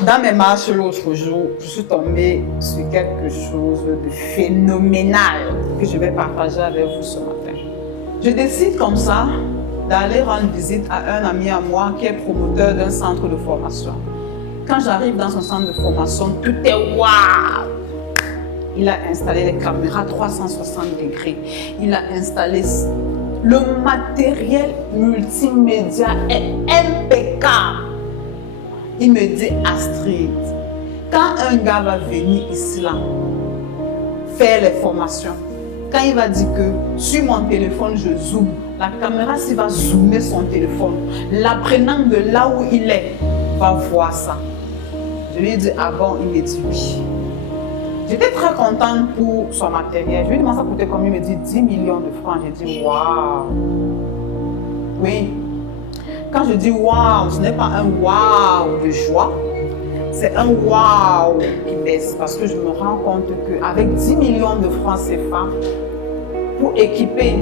Dans mes marches l'autre jour, je suis tombée sur quelque chose de phénoménal que je vais partager avec vous ce matin. Je décide comme ça d'aller rendre visite à un ami à moi qui est promoteur d'un centre de formation. Quand j'arrive dans son centre de formation, tout est waouh! Il a installé les caméras 360 degrés. Il a installé le matériel multimédia est impeccable. Il me dit Astrid, quand un gars va venir ici là, faire les formations, quand il va dire que sur mon téléphone je zoome, la caméra s'il va zoomer son téléphone, l'apprenant de là où il est va voir ça. Je lui ai dit ah bon, il me dit oui. J'étais très contente pour son matériel. Je lui ai demandé ça coûtait combien, il me dit 10 millions de francs. J'ai dit waouh. Oui. Quand je dis waouh, ce n'est pas un waouh de joie, c'est un waouh qui baisse parce que je me rends compte qu'avec 10 millions de francs CFA, pour équiper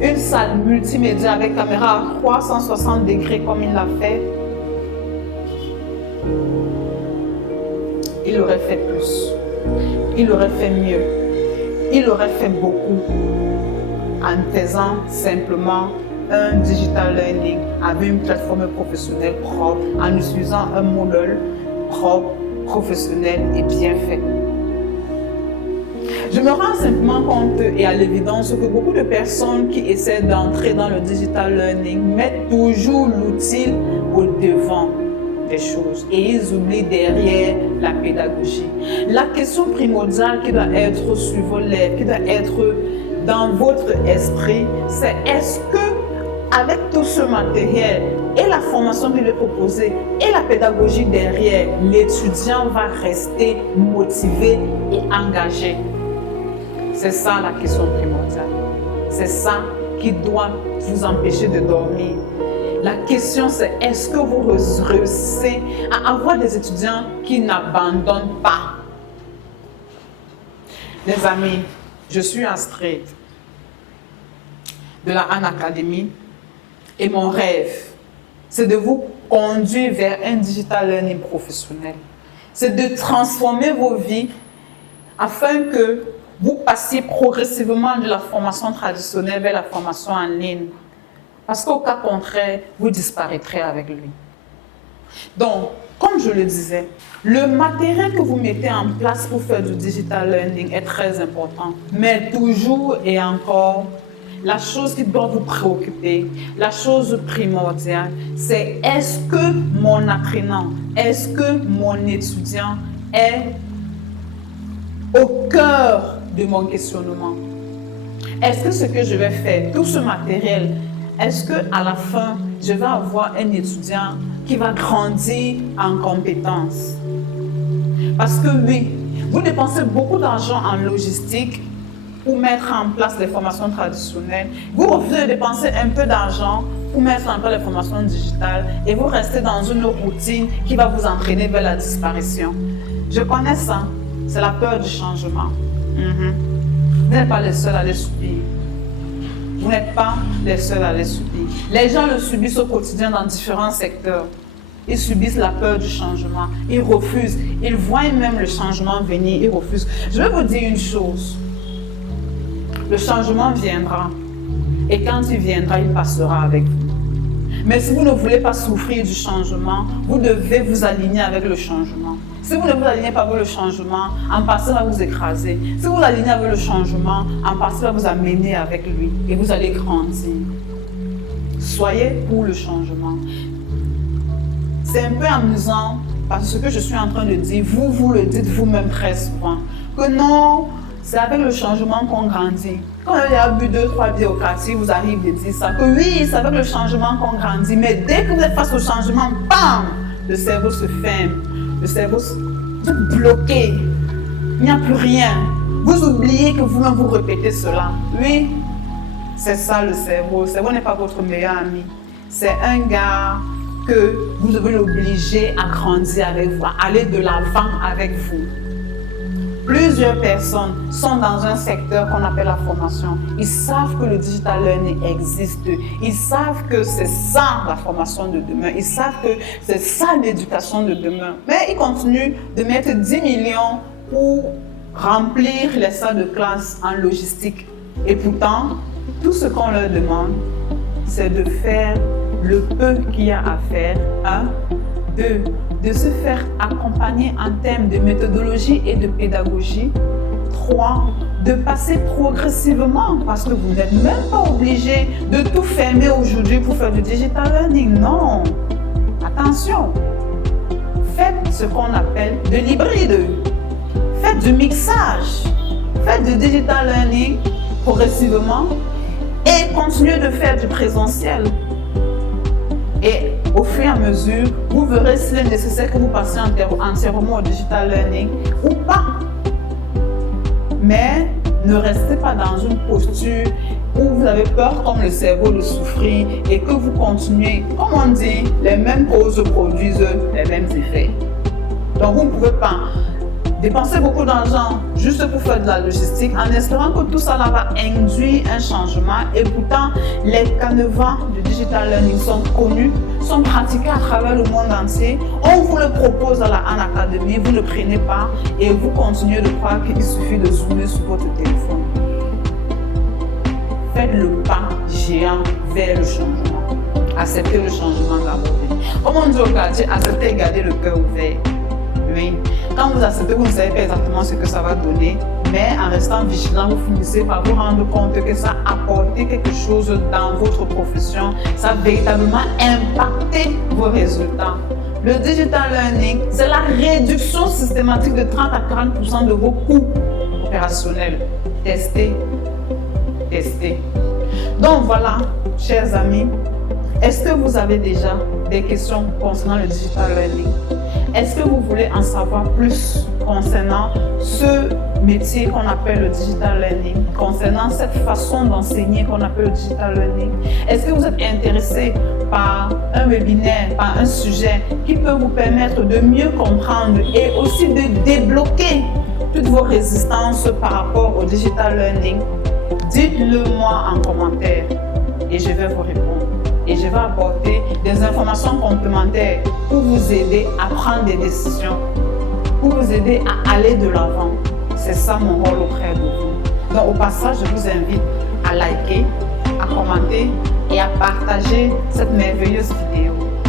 une salle multimédia avec caméra à 360 degrés comme il l'a fait, il aurait fait plus, il aurait fait mieux, il aurait fait beaucoup en faisant simplement un digital learning avec une plateforme professionnelle propre, en utilisant un modèle propre, professionnel et bien fait. Je me rends simplement compte et à l'évidence que beaucoup de personnes qui essaient d'entrer dans le digital learning mettent toujours l'outil au devant des choses et ils oublient derrière la pédagogie. La question primordiale qui doit être sur vos lèvres, qui doit être dans votre esprit, c'est est-ce que avec tout ce matériel et la formation qu'il est proposée et la pédagogie derrière, l'étudiant va rester motivé et engagé. C'est ça la question primordiale. C'est ça qui doit vous empêcher de dormir. La question c'est est-ce que vous réussissez à avoir des étudiants qui n'abandonnent pas? Les amis, je suis Astrid de la Han Academy. Et mon rêve, c'est de vous conduire vers un digital learning professionnel. C'est de transformer vos vies afin que vous passiez progressivement de la formation traditionnelle vers la formation en ligne. Parce qu'au cas contraire, vous disparaîtrez avec lui. Donc, comme je le disais, le matériel que vous mettez en place pour faire du digital learning est très important. Mais toujours et encore, la chose qui doit vous préoccuper, la chose primordiale, c'est est-ce que mon apprenant, est-ce que mon étudiant est au cœur de mon questionnement? Est-ce que ce que je vais faire, tout ce matériel, est-ce qu'à la fin, je vais avoir un étudiant qui va grandir en compétences? Parce que oui, vous dépensez beaucoup d'argent en logistique pour mettre en place les formations traditionnelles. Vous refusez de dépenser un peu d'argent pour mettre en place les formations digitales et vous restez dans une routine qui va vous entraîner vers la disparition. Je connais ça. C'est la peur du changement. Vous n'êtes pas les seuls à les subir. Vous n'êtes pas les seuls à les subir. Les gens le subissent au quotidien dans différents secteurs. Ils subissent la peur du changement. Ils refusent. Ils voient même le changement venir. Ils refusent. Je vais vous dire une chose. Le changement viendra. Et quand il viendra, il passera avec vous. Mais si vous ne voulez pas souffrir du changement, vous devez vous aligner avec le changement. Si vous ne vous alignez pas avec le changement, en passant va vous écraser. Si vous vous alignez avec le changement, en passant va vous amener avec lui. Et vous allez grandir. Soyez pour le changement. C'est un peu amusant parce que ce que je suis en train de dire, vous le dites vous-même très souvent. Que non, c'est avec le changement qu'on grandit. Quand vous avez bu 2-3 bières au quartier, vous arrivez de dire ça. Que oui, c'est avec le changement qu'on grandit. Mais dès que vous êtes face au changement, bam, le cerveau se ferme. Le cerveau vous bloquez. Il n'y a plus rien. Vous oubliez que vous-même vous répétez cela. Oui, c'est ça le cerveau. Le cerveau n'est pas votre meilleur ami. C'est un gars que vous devez l'obliger à grandir avec vous, à aller de l'avant avec vous. plusieurs personnes sont dans un secteur qu'on appelle la formation. Ils savent que le digital learning existe. Ils savent que c'est ça la formation de demain. Ils savent que c'est ça l'éducation de demain. Mais ils continuent de mettre 10 millions pour remplir les salles de classe en logistique. Et pourtant, tout ce qu'on leur demande, c'est de faire le peu qu'il y a à faire. 1, 2, de se faire accompagner en termes de méthodologie et de pédagogie. 3, de passer progressivement parce que vous n'êtes même pas obligé de tout fermer aujourd'hui pour faire du digital learning. Non, attention, faites ce qu'on appelle de l'hybride. Faites du mixage, faites du digital learning progressivement et continuez de faire du présentiel. Et au fur et à mesure, vous verrez s'il est nécessaire que vous passiez entièrement au digital learning ou pas. Mais ne restez pas dans une posture où vous avez peur comme le cerveau de souffrir et que vous continuez, comme on dit, les mêmes causes produisent les mêmes effets. Donc vous ne pouvez pas dépenser beaucoup d'argent juste pour faire de la logistique en espérant que tout ça là va induire un changement. Et pourtant, les canevas du digital learning sont connus, sont pratiqués à travers le monde entier. On vous le propose en académie, vous ne le prenez pas et vous continuez de croire qu'il suffit de zoomer sur votre téléphone. Faites le pas géant vers le changement. Acceptez le changement d'abord. Comme on dit au quartier, acceptez et gardez le cœur ouvert. Oui. Quand vous acceptez, vous ne savez pas exactement ce que ça va donner, mais en restant vigilant, vous finissez par vous rendre compte que ça a apporté quelque chose dans votre profession, ça a véritablement impacté vos résultats. Le digital learning, c'est la réduction systématique de 30 à 40% de vos coûts opérationnels. Testez, testez. Donc voilà, chers amis, est-ce que vous avez déjà des questions concernant le digital learning? Est-ce que vous voulez en savoir plus concernant ce métier qu'on appelle le digital learning, concernant cette façon d'enseigner qu'on appelle le digital learning? Est-ce que vous êtes intéressé par un webinaire, par un sujet qui peut vous permettre de mieux comprendre et aussi de débloquer toutes vos résistances par rapport au digital learning? Dites-le moi en commentaire et je vais vous répondre. Et je vais apporter des informations complémentaires pour vous aider à prendre des décisions, pour vous aider à aller de l'avant. C'est ça mon rôle auprès de vous. Donc au passage, je vous invite à liker, à commenter et à partager cette merveilleuse vidéo.